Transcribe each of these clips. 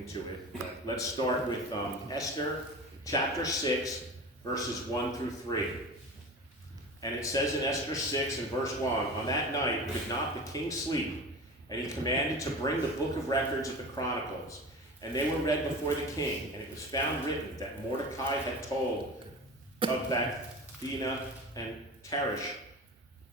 into it. Let's start with Esther chapter 6, verses 1 through 3. And it says in Esther 6 and verse 1, "On that night could not the king sleep, and he commanded to bring the book of records of the Chronicles. And they were read before the king, and it was found written that Mordecai had told of Bigthana and Teresh,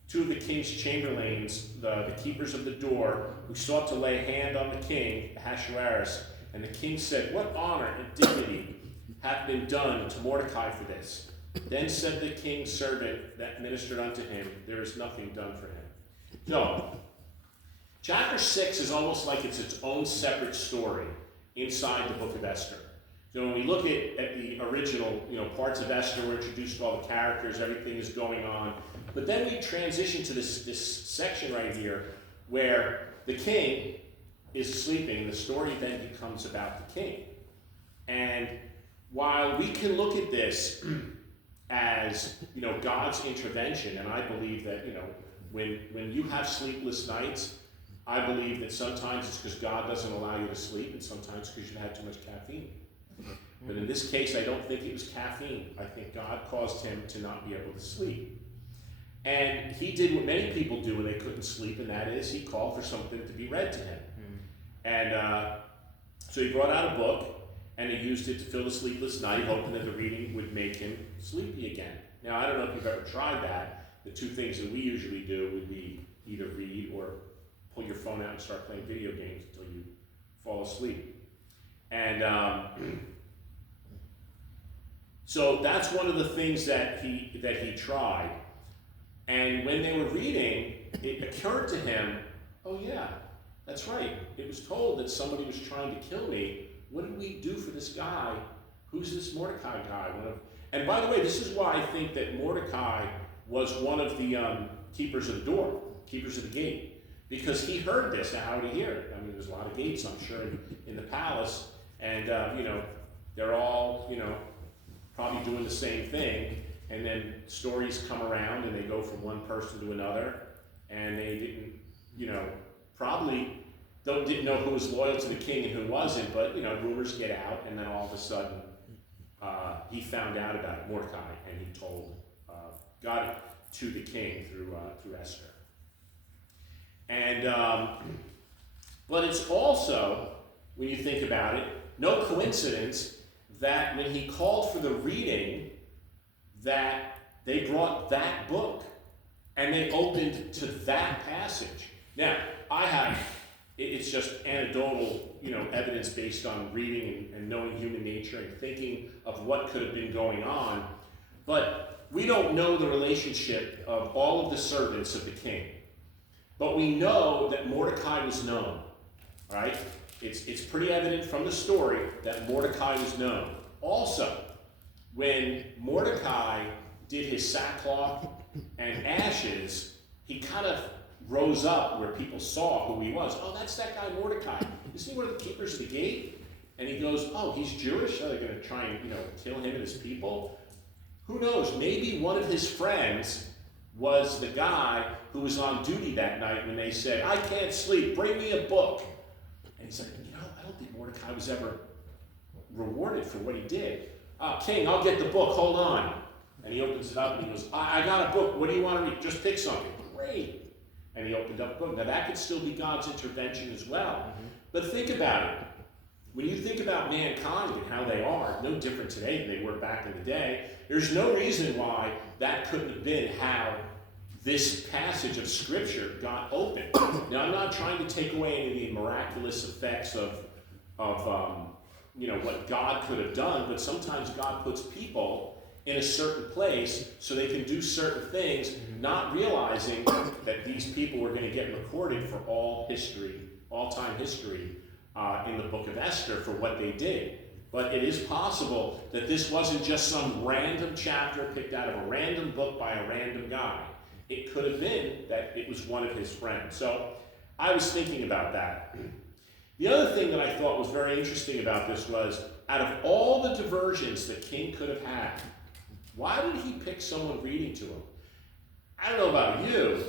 two of the king's chamberlains, the keepers of the door, who sought to lay hand on the king, Ahasuerus. And the king said, What honor and dignity hath been done to Mordecai for this? Then said the king's servant that ministered unto him, There is nothing done for him." So, chapter 6 is almost like it's its own separate story inside the book of Esther. So when we look at the original, parts of Esther, we're introduced to all the characters, everything is going on. But then we transition to this section right here where the king is sleeping, and the story then becomes about the king. And while we can look at this as, God's intervention, and I believe that, when you have sleepless nights, I believe that sometimes it's because God doesn't allow you to sleep, and sometimes because you've had too much caffeine. But in this case, I don't think it was caffeine. I think God caused him to not be able to sleep. And he did what many people do when they couldn't sleep, and that is he called for something to be read to him. And so he brought out a book, and he used it to fill the sleepless night, hoping that the reading would make him sleepy again. Now, I don't know if you've ever tried that. The two things that we usually do would be either read or pull your phone out and start playing video games until you fall asleep. And so that's one of the things that he tried. And when they were reading, it occurred to him, oh yeah, that's right. It was told that somebody was trying to kill me. What did we do for this guy? Who's this Mordecai guy? And by the way, this is why I think that Mordecai was one of the keepers of the door, keepers of the gate. Because he heard this. Now, how did he hear it? I mean, there's a lot of gates, I'm sure, in the palace. And, they're all, probably doing the same thing. And then stories come around and they go from one person to another. And they didn't, probably didn't know who was loyal to the king and who wasn't. But, rumors get out. And then all of a sudden, he found out about it, Mordecai. And he got it to the king through Esther. And, but it's also, when you think about it, no coincidence that when he called for the reading, that they brought that book and they opened to that passage. Now, it's just anecdotal, evidence based on reading and knowing human nature and thinking of what could have been going on, but we don't know the relationship of all of the servants of the king. But we know that Mordecai was known, right? It's pretty evident from the story that Mordecai was known. Also, when Mordecai did his sackcloth and ashes, he kind of rose up where people saw who he was. Oh, that's that guy Mordecai. Isn't he one of the keepers of the gate? And he goes, oh, he's Jewish? Are they going to try and, kill him and his people? Who knows? Maybe one of his friends was the guy who was on duty that night when they said, I can't sleep, bring me a book. And he's like, I don't think Mordecai was ever rewarded for what he did. King, I'll get the book, hold on. And he opens it up and he goes, I got a book, what do you want to read? Just pick something. Great. And he opened up a book. Now that could still be God's intervention as well. Mm-hmm. But think about it. When you think about mankind and how they are, no different today than they were back in the day, there's no reason why that couldn't have been how this passage of Scripture got open. Now, I'm not trying to take away any of the miraculous effects of what God could have done, but sometimes God puts people in a certain place so they can do certain things, not realizing that these people were going to get recorded for all time history in the book of Esther for what they did. But it is possible that this wasn't just some random chapter picked out of a random book by a random guy. It could have been that it was one of his friends. So I was thinking about that. The other thing that I thought was very interesting about this was, out of all the diversions that King could have had, why did he pick someone reading to him? I don't know about you,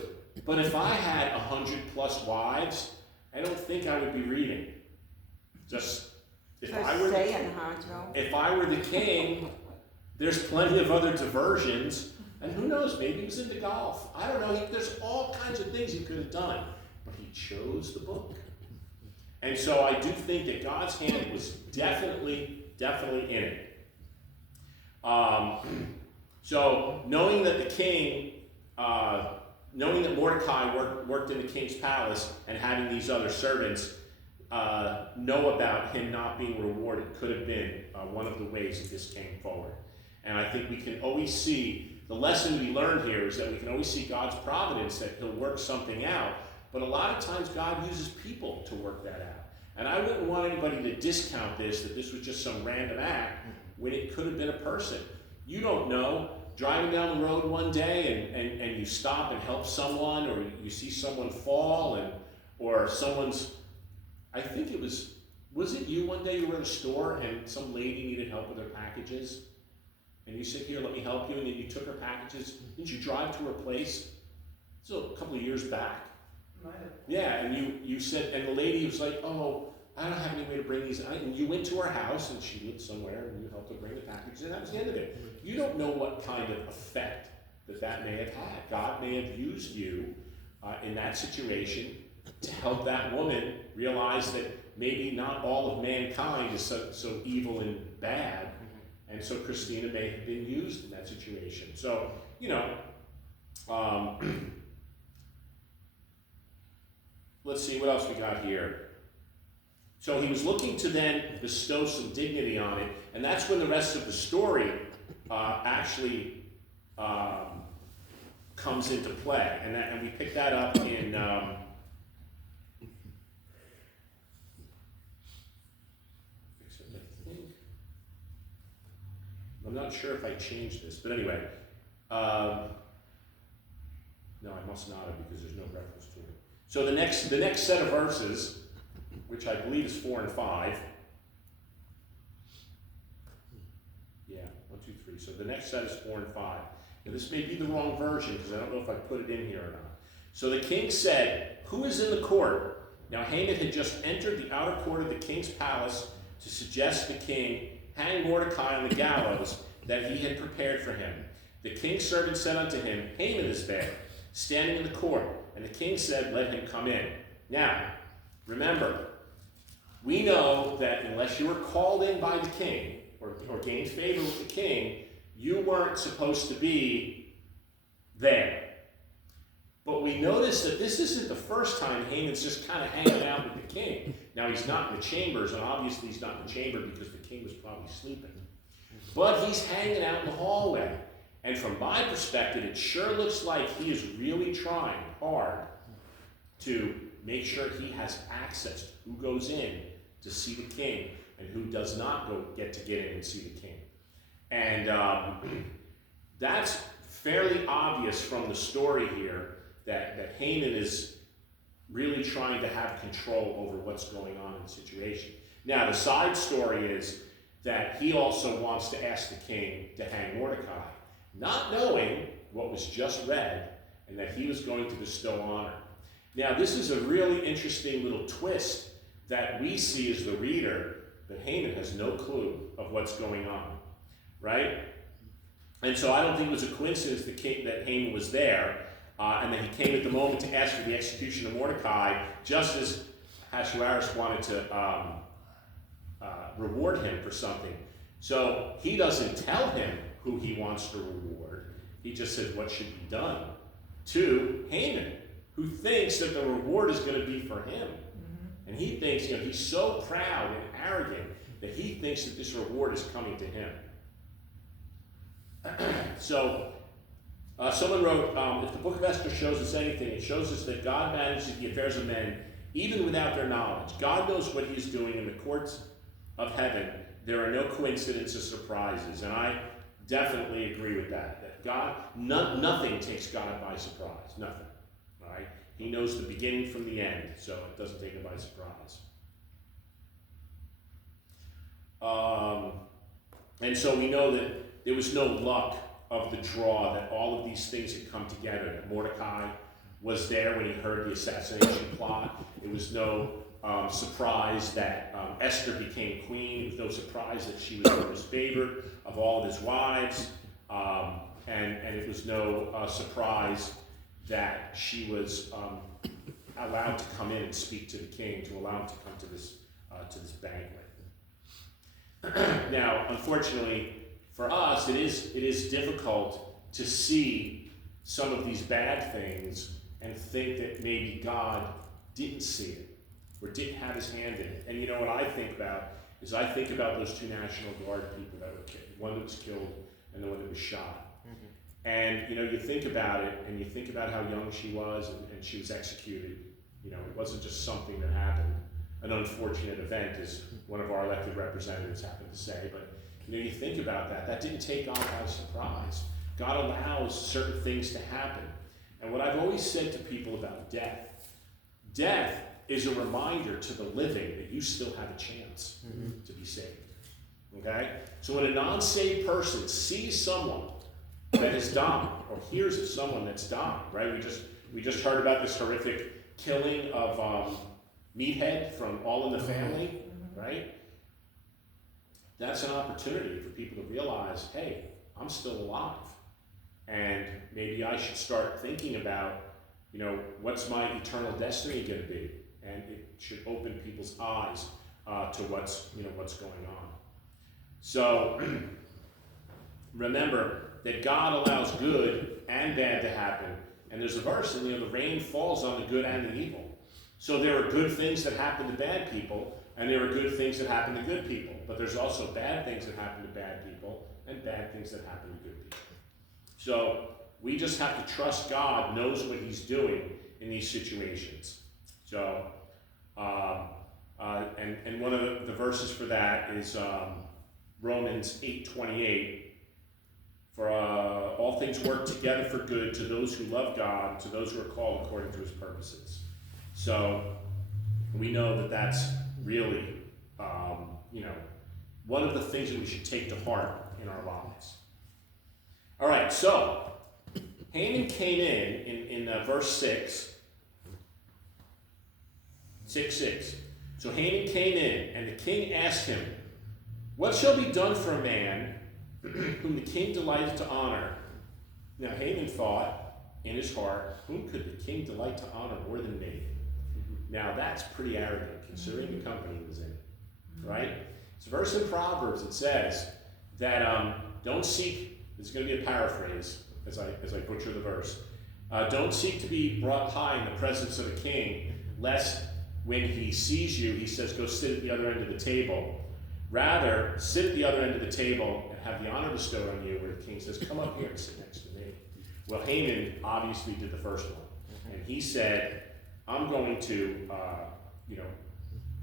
but if I had 100 plus wives, I don't think I would be reading. Just If So I were saying, huh, Joe? if I were the king, there's plenty of other diversions, and who knows, maybe he was into golf. I don't know, there's all kinds of things he could have done, but he chose the book. And so I do think that God's hand was definitely in it. So knowing that the king, knowing that Mordecai worked in the king's palace and having these other servants know about him not being rewarded could have been one of the ways that this came forward. And I think we can always see, the lesson we learned here is that we can always see God's providence, that he'll work something out. But a lot of times God uses people to work that out. And I wouldn't want anybody to discount this, that this was just some random act, when it could have been a person. You don't know. Driving down the road one day and you stop and help someone, or you see someone fall, or someone's, I think it was it you one day you were at a store and some lady needed help with her packages? And you said, here, let me help you, and then you took her packages. Didn't you drive to her place? This was a couple of years back. Yeah, and you said, and the lady was like, oh, I don't have any way to bring these. And you went to her house, and she lived somewhere, and you helped her bring the packages, and that was the end of it. You don't know what kind of effect that may have had. God may have used you in that situation to help that woman realize that maybe not all of mankind is so evil and bad. And so Christina may have been used in that situation. So, let's see what else we got here. So he was looking to then bestow some dignity on it, and that's when the rest of the story actually comes into play. And we pick that up in I'm not sure if I changed this, but anyway, no, I must not have, because there's no reference to it. So the next set of verses, which I believe is 4 and 5. Yeah, 1, 2, 3. So the next set is 4 and 5. Now this may be the wrong version, because I don't know if I put it in here or not. So the king said, who is in the court? Now Haman had just entered the outer court of the king's palace to suggest the king hang Mordecai on the gallows that he had prepared for him. The king's servant said unto him, Haman is there, standing in the court. And the king said, let him come in. Now, remember, we know that unless you were called in by the king, or gained favor with the king, you weren't supposed to be there. But we notice that this isn't the first time Haman's just kind of hanging out with the king. Now, he's not in the chambers, and obviously he's not in the chamber because the king was probably sleeping. But he's hanging out in the hallway. And from my perspective, it sure looks like he is really trying hard to make sure he has access to who goes in to see the king and who does not get in and see the king. And that's fairly obvious from the story here, that Haman is really trying to have control over what's going on in the situation. Now, the side story is that he also wants to ask the king to hang Mordecai, not knowing what was just read and that he was going to bestow honor. Now, this is a really interesting little twist that we see as the reader, that Haman has no clue of what's going on, right? And so I don't think it was a coincidence that Haman was there, and that he came at the moment to ask for the execution of Mordecai, just as Ahasuerus wanted to reward him for something. So he doesn't tell him who he wants to reward. He just says what should be done to Haman, who thinks that the reward is going to be for him. And he thinks, he's so proud and arrogant that he thinks that this reward is coming to him. So, someone wrote, if the book of Esther shows us anything, it shows us that God manages the affairs of men even without their knowledge. God knows what he's doing in the courts of heaven. There are no coincidences or surprises. And I definitely agree with that. That God, nothing takes God by surprise. Nothing. All right? He knows the beginning from the end, so it doesn't take him by surprise. And so we know that there was no luck of the draw, that all of these things had come together, that Mordecai was there when he heard the assassination plot. It was no surprised that Esther became queen. It was no surprise that she was the most favored of all of his wives. And it was no surprise that she was allowed to come in and speak to the king, to allow him to come to this banquet. Now, unfortunately for us, it is difficult to see some of these bad things and think that maybe God didn't see it or didn't have his hand in it. And you know what I think about is I think about those two National Guard people that were killed, one that was killed and the one that was shot. And you know, you think about it, and you think about how young she was, and she was executed. You know, it wasn't just something that happened, an unfortunate event, as one of our elected representatives happened to say. But you know, you think about that. That didn't take God by surprise. God allows certain things to happen. And what I've always said to people about death is a reminder to the living that you still have a chance to be saved. Okay? So when a non-saved person sees someone that has died, or hears of someone that's died, right? We just heard about this horrific killing of Meathead from All in the Family, right? That's an opportunity for people to realize, hey, I'm still alive, and maybe I should start thinking about, you know, what's my eternal destiny going to be, and it should open people's eyes to what's going on. So remember that God allows good and bad to happen. And there's a verse, and the rain falls on the good and the evil. So there are good things that happen to bad people, and there are good things that happen to good people. But there's also bad things that happen to bad people, and bad things that happen to good people. So we just have to trust God knows what he's doing in these situations. So, and one of the verses for that is Romans 8:28. For all things work together for good to those who love God, to those who are called according to his purposes. So we know that that's really, one of the things that we should take to heart in our lives. All right, so Haman came in verse 6. So Haman came in, and the king asked him, "What shall be done for a man whom the king delighted to honor?" Now Haman thought in his heart, whom could the king delight to honor more than me? Now that's pretty arrogant, considering the company he was in, right? It's a verse in Proverbs. It says that don't seek. This is going to be a paraphrase as I butcher the verse. Don't seek to be brought high in the presence of the king, lest when he sees you, he says, "Go sit at the other end of the table." Rather, sit at the other end of the table and have the honor bestowed on you, where the king says, "Come up here and sit next to me." Well, Haman obviously did the first one. And he said, "I'm going to,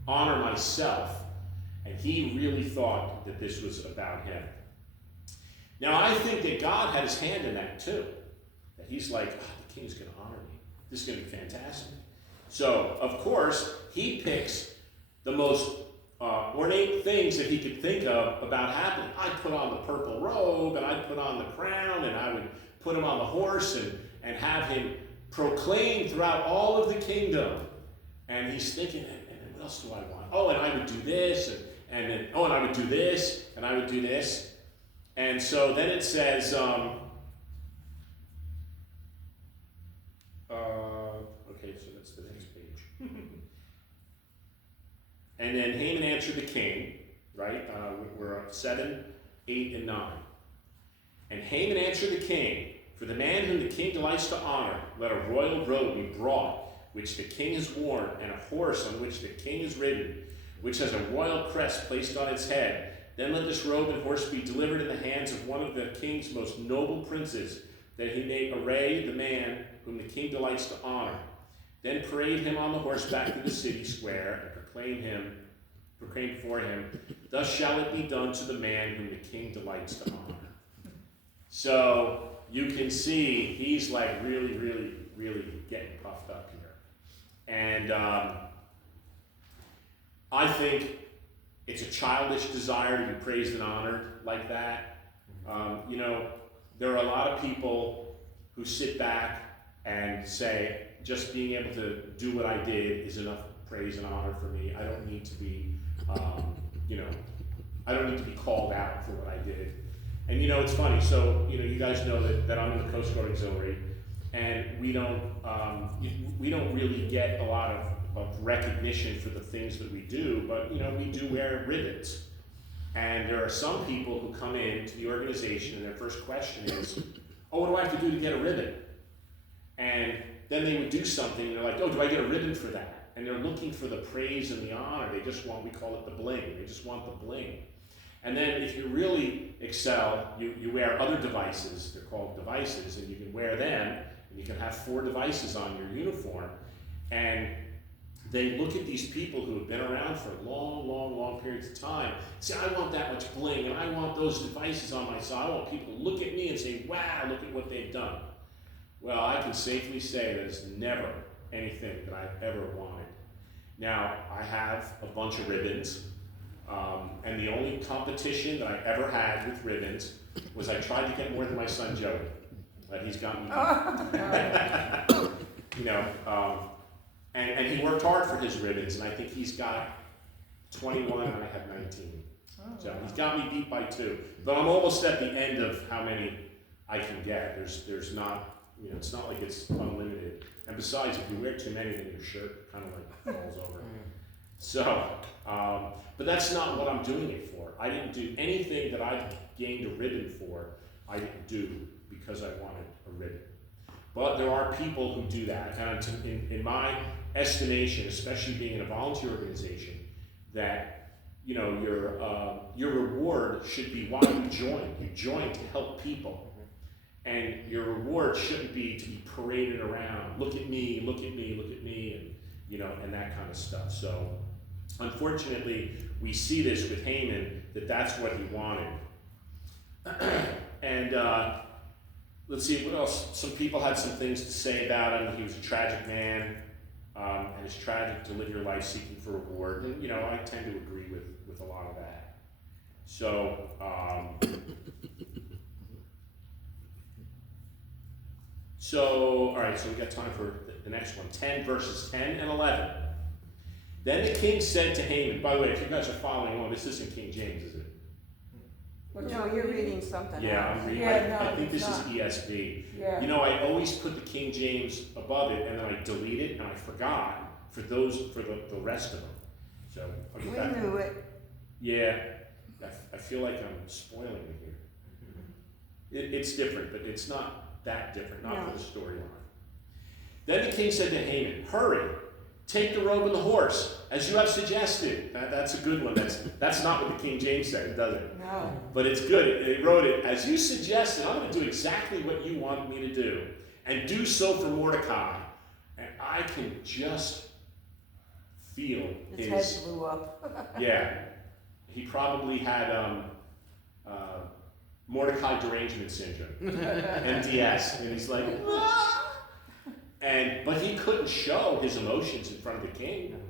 honor myself." And he really thought that this was about him. Now, I think that God had his hand in that too. That he's like, the king's going to honor me. This is going to be fantastic. So, of course, he picks the most ornate things that he could think of about happening. I'd put on the purple robe, and I'd put on the crown, and I would put him on the horse and have him proclaim throughout all of the kingdom. And he's thinking, and what else do I want? Oh, and I would do this, and then, and I would do this, and I would do this. And so then it says, okay, so that's the next page. And then Haman answered the king, right? We're at 7, 8, and 9. And Haman answered the king, "For the man whom the king delights to honor, let a royal robe be brought, which the king has worn, and a horse on which the king is ridden, which has a royal crest placed on its head. Then let this robe and horse be delivered in the hands of one of the king's most noble princes, that he may array the man whom the king delights to honor. Then parade him on the horse back to the city square, and proclaim before him, thus shall it be done to the man whom the king delights to honor." So you can see he's like really, really, really getting puffed up here. And I think it's a childish desire to be praised and honored like that. There are a lot of people who sit back and say, just being able to do what I did is enough praise and honor for me. I don't need to be, you know, I don't need to be called out for what I did. And you know, it's funny, so, you know, you guys know that I'm in the Coast Guard Auxiliary, and we don't really get a lot of recognition for the things that we do, but, you know, we do wear ribbons. And there are some people who come into the organization and their first question is, oh, what do I have to do to get a ribbon? And then they would do something and they're like, oh, do I get a ribbon for that? And they're looking for the praise and the honor. They just want, we call it the bling. They just want the bling. And then if you really excel, you wear other devices. They're called devices, and you can wear them, and you can have 4 devices on your uniform. And they look at these people who have been around for long periods of time. Say, I want that much bling, and I want those devices on my side. I want people to look at me and say, wow, look at what they've done. Well, I can safely say there's never anything that I've ever wanted. Now, I have a bunch of ribbons, and the only competition that I ever had with ribbons was I tried to get more than my son Joey, but he's gotten me. You know, and he worked hard for his ribbons, and I think he's got 21 and I have 19. So he's got me beat by 2. But I'm almost at the end of how many I can get. There's not, you know, it's not like it's unlimited. And besides, if you wear too many, then your shirt kind of like falls over. So, but that's not what I'm doing it for. I didn't do anything that I gained a ribbon for. I didn't do because I wanted a ribbon. But there are people who do that, and in my estimation, especially being in a volunteer organization, that, you know, your reward should be why you join. You join to help people, and your reward shouldn't be to be paraded around. Look at me, look at me, look at me, and you know, and that kind of stuff. So, unfortunately, we see this with Haman, that's what he wanted. And let's see, what else? Some people had some things to say about him. He was a tragic man, and it's tragic to live your life seeking for reward. And, you know, I tend to agree with a lot of that. So, all right, so we got time for the next one. 10 verses 10 and 11. Then the king said to Haman, by the way, if you guys are following along, this isn't King James, is it? No, you're reading something Yeah, else. I'm reading. Yeah, no, I think this it's is not. ESV. Yeah. You know, I always put the King James above it, and then I delete it, and I forgot for the rest of them. So I'll get back. We knew it. Yeah, I feel like I'm spoiling it here. It's different, but it's not that different, not for the storyline. Then the king said to Haman, hurry, take the robe and the horse, as you have suggested. That's a good one. That's not what the King James said, does it? No. But it's good. They wrote it, as you suggested, I'm going to do exactly what you want me to do, and do so for Mordecai. And I can just feel His head blew up. yeah, he probably had Mordecai derangement syndrome, MDS, and he's like, ah! But he couldn't show his emotions in front of the king.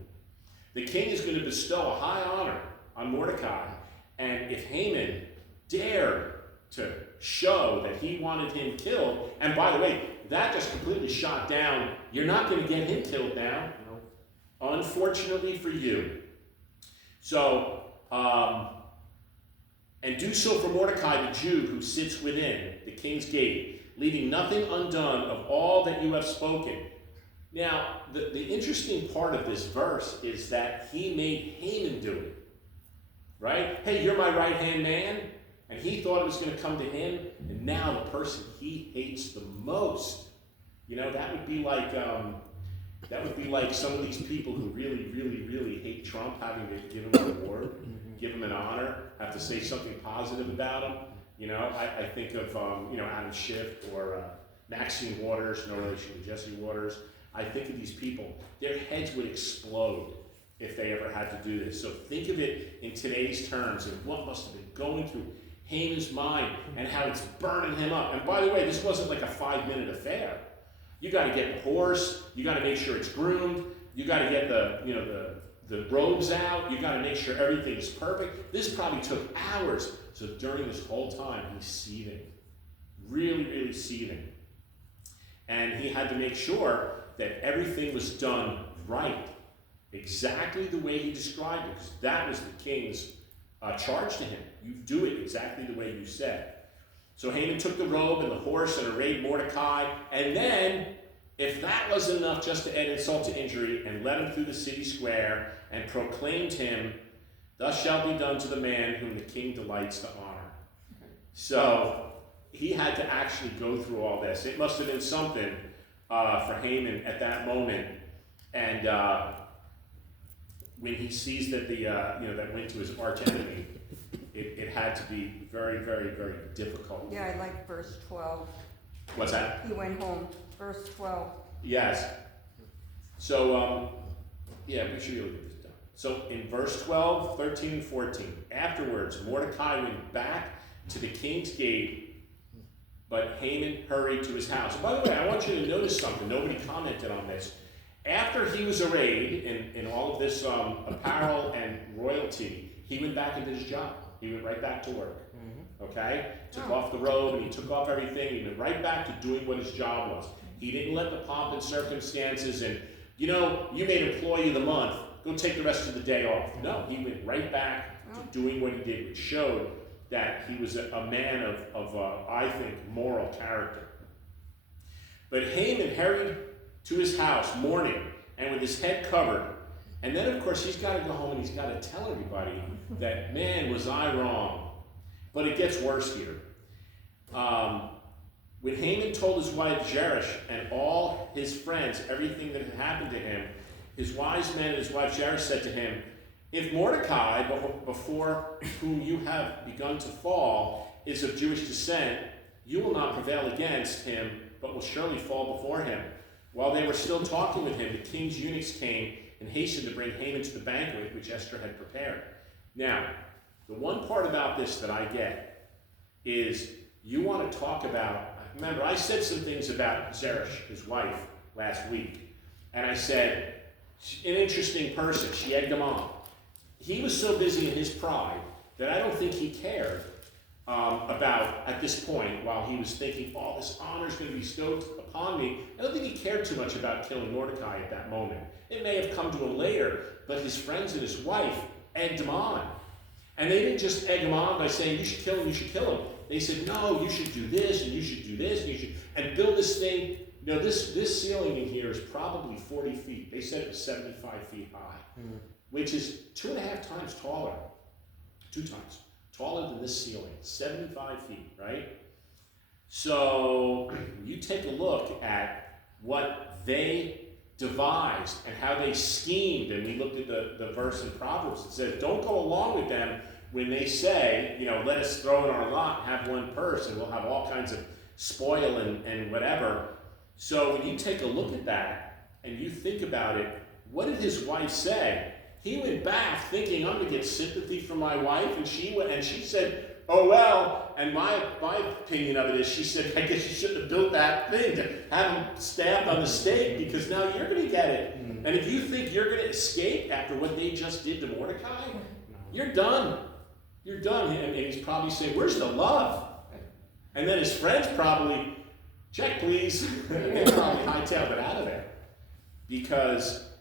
The king is going to bestow a high honor on Mordecai, and if Haman dared to show that he wanted him killed, and by the way, that just completely shot down, you're not going to get him killed now, unfortunately for you. So, and do so for Mordecai the Jew who sits within the king's gate, leaving nothing undone of all that you have spoken. Now, the interesting part of this verse is that he made Haman do it, right? Hey, you're my right-hand man, and he thought it was going to come to him, and now the person he hates the most, you know, that would be like some of these people who really, really, really hate Trump, having to give him an award, give him an honor, have to say something positive about him. You know, I think of, Adam Schiff or Maxine Waters, no relation to Jesse Waters. I think of these people, their heads would explode if they ever had to do this. So think of it in today's terms and what must have been going through Haman's mind and how it's burning him up. And by the way, this wasn't like a 5-minute affair. You got to get the horse, you got to make sure it's groomed, you got to get the robes out, you got to make sure everything's perfect. This probably took hours. So during this whole time, he's seething, really, really seething. And he had to make sure that everything was done right. exactly the way he described it, because that was the king's charge to him. You do it exactly the way you said. So Haman took the robe and the horse and arrayed Mordecai, and then, if that wasn't enough just to add insult to injury, and led him through the city square and proclaimed him, "Thus shall be done to the man whom the king delights to honor." So he had to actually go through all this. It must have been something for Haman at that moment, and when he sees that that went to his arch enemy, it had to be very, very, very difficult. Yeah, I like verse 12. What's that? He went home, verse 12. Yes. So, we should be able to get this done. So in verse 12, 13, and 14, afterwards Mordecai went back to the king's gate, but Haman hurried to his house. And by the way, I want you to notice something. Nobody commented on this. After he was arrayed in all of this apparel and royalty, he went back into his job. He went right back to work. Okay? Took off the robe and he took off everything. He went right back to doing what his job was. He didn't let the pomp and circumstances and, you made employee of the month, go take the rest of the day off. No, he went right back to doing what he did, which showed that he was a man of I think, moral character. But Haman hurried to his house mourning and with his head covered. And then, of course, he's got to go home and he's got to tell everybody that, man, was I wrong. But it gets worse here. When Haman told his wife Zeresh and all his friends everything that had happened to him, his wise men and his wife Zeresh said to him, "If Mordecai, before whom you have begun to fall, is of Jewish descent, you will not prevail against him, but will surely fall before him." While they were still talking with him, the king's eunuchs came and hastened to bring Haman to the banquet which Esther had prepared. Now, the one part about this that I get is you want to talk about, remember, I said some things about Zeresh, his wife, last week, and I said, an interesting person, she egged him on. He was so busy in his pride that I don't think he cared about, at this point, while he was thinking, oh, this honor is going to be bestowed upon me. I don't think he cared too much about killing Mordecai at that moment. It may have come to him later, but his friends and his wife egged him on. And they didn't just egg him on by saying, you should kill him, you should kill him. They said, no, you should do this, and you should do this, and build this thing. This ceiling in here is probably 40 feet. They said it was 75 feet high, which is 2.5 times taller. 2 times taller than this ceiling, 75 feet, right? So you take a look at what they devised and how they schemed, and we looked at the verse in Proverbs that says, don't go along with them when they say, let us throw in our lot and have one purse, and we'll have all kinds of spoil and whatever. So when you take a look at that and you think about it, what did his wife say? He went back thinking, I'm going to get sympathy from my wife, and she said, oh well, and my opinion of it is, she said, I guess you shouldn't have built that thing to have him stabbed on the stake, because now you're going to get it. And if you think you're going to escape after what they just did to Mordecai, you're done. You're done. And he's probably saying, where's the love? And then his friends probably, check please. They probably hightailed it out of there.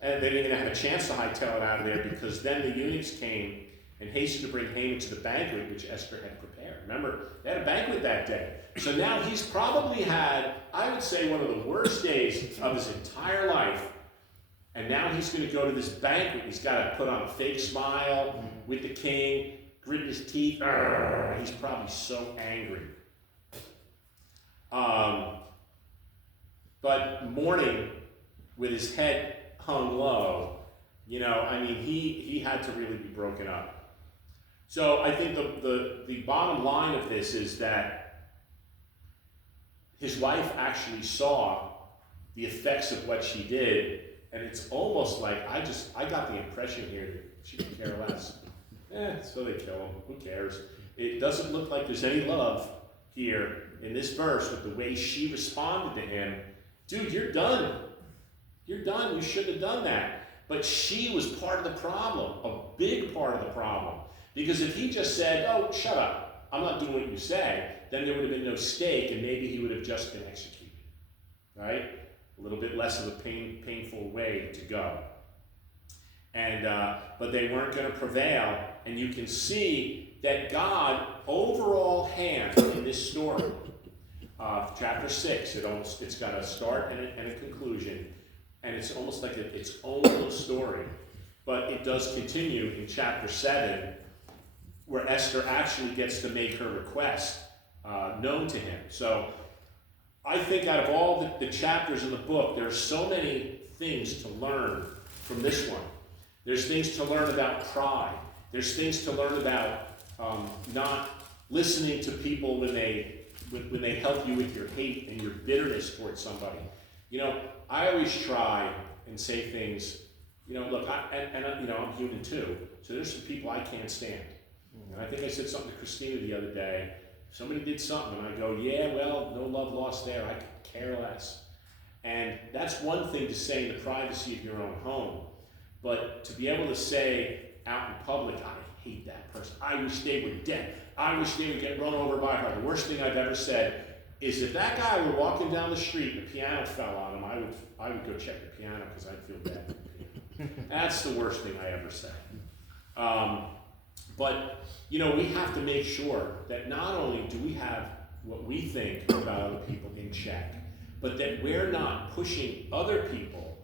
And they didn't even have a chance to hightail it out of there, because then the eunuchs came and hastened to bring Haman to the banquet which Esther had prepared. Remember, they had a banquet that day. So now he's probably had, I would say, one of the worst days of his entire life. And now he's going to go to this banquet. He's got to put on a fake smile with the king, grit his teeth. He's probably so angry. But mourning with his head hung low, he had to really be broken up. So I think the bottom line of this is that his wife actually saw the effects of what she did, and it's almost like I got the impression here that she could care less. So they kill him. Who cares? It doesn't look like there's any love here in this verse with the way she responded to him. Dude, you're done. You're done. You shouldn't have done that. But she was part of the problem, a big part of the problem. Because if he just said, oh, shut up, I'm not doing what you say, then there would have been no stake, and maybe he would have just been executed. Right? A little bit less of a painful way to go. and but they weren't going to prevail. And you can see that God overall hand in this story, chapter 6, it's got a start and a conclusion, and it's almost like its own little story. But it does continue in chapter 7, where Esther actually gets to make her request known to him. So I think out of all the chapters in the book, there are so many things to learn from this one. There's things to learn about pride. There's things to learn about not listening to people when they help you with your hate and your bitterness towards somebody. You know, I always try and say things, you know, look, I'm human too, so there's some people I can't stand. And I think I said something to Christina the other day. Somebody did something, and I go, yeah, well, no love lost there. I could care less. And that's one thing to say in the privacy of your own home. But to be able to say out in public, I hate that person. I wish they were dead. I wish they would get run over by her. The worst thing I've ever said is if that guy were walking down the street and the piano fell on him, I would go check the piano because I'd feel bad for the piano. That's the worst thing I ever said. But, you know, we have to make sure that not only do we have what we think about other people in check, but that we're not pushing other people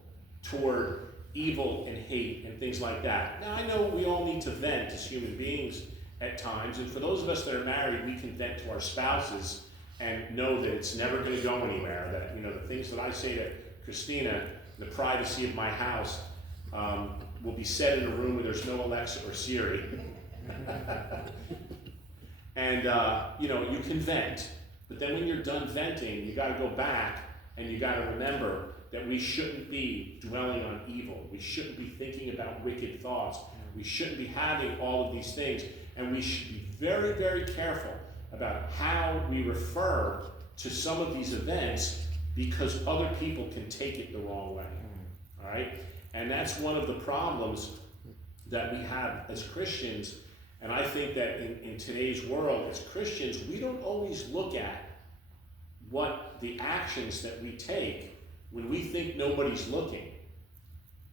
toward evil and hate and things like that. Now, I know we all need to vent as human beings at times, and for those of us that are married, we can vent to our spouses and know that it's never going to go anywhere, that, you know, the things that I say to Christina in the privacy of my house will be said in a room where there's no Alexa or Siri. And, you know, you can vent, but then when you're done venting, you got to go back and you got to remember that we shouldn't be dwelling on evil. We shouldn't be thinking about wicked thoughts. We shouldn't be having all of these things. And we should be very, very careful about how we refer to some of these events because other people can take it the wrong way. All right? And that's one of the problems that we have as Christians. And I think that in today's world, as Christians, we don't always look at what the actions that we take when we think nobody's looking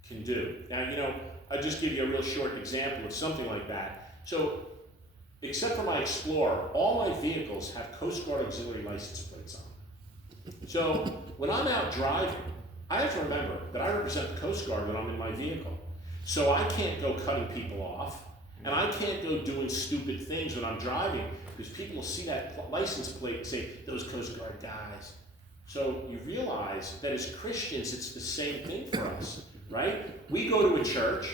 can do. Now, you know, I'll just give you a real short example of something like that. So, except for my Explorer, all my vehicles have Coast Guard auxiliary license plates on. So, when I'm out driving, I have to remember that I represent the Coast Guard when I'm in my vehicle. So I can't go cutting people off, and I can't go doing stupid things when I'm driving, because people will see that license plate and say, those Coast Guard guys. So you realize that as Christians, it's the same thing for us, right? We go to a church,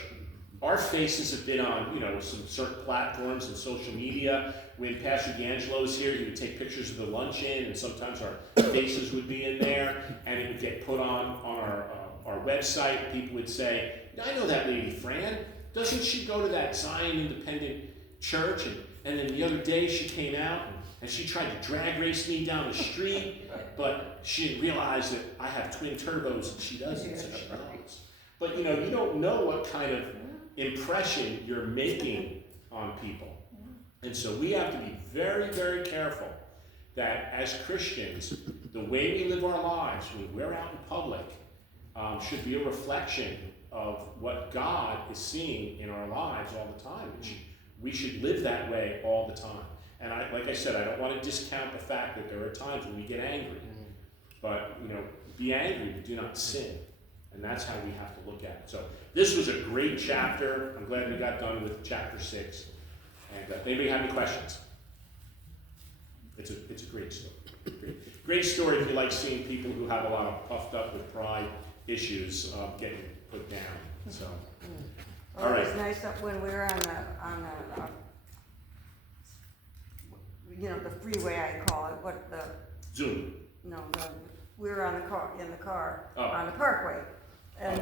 our faces have been on, you know, some certain platforms and social media. When Pastor D'Angelo was here, he would take pictures of the luncheon, and sometimes our faces would be in there, and it would get put on our website. People would say, I know that lady, Fran. Doesn't she go to that Zion Independent Church? And then the other day she came out and she tried to drag race me down the street, but she didn't realize that I have twin turbos and she doesn't, so she does. But you know, you don't know what kind of impression you're making on people. And so we have to be very, very careful that as Christians, the way we live our lives when we're out in public should be a reflection of what God is seeing in our lives all the time. We should live that way all the time. And like I said, I don't want to discount the fact that there are times when we get angry. But, you know, be angry, but do not sin. And that's how we have to look at it. So this was a great chapter. I'm glad we got done with chapter 6. And anybody have any questions? It's a great story. Great story if you like seeing people who have a lot of puffed up with pride issues getting put down. So, Well, all right. It was nice that when we were on the you know, the freeway, I call it, Zoom. we were on the car, in the car, Oh. on the parkway. And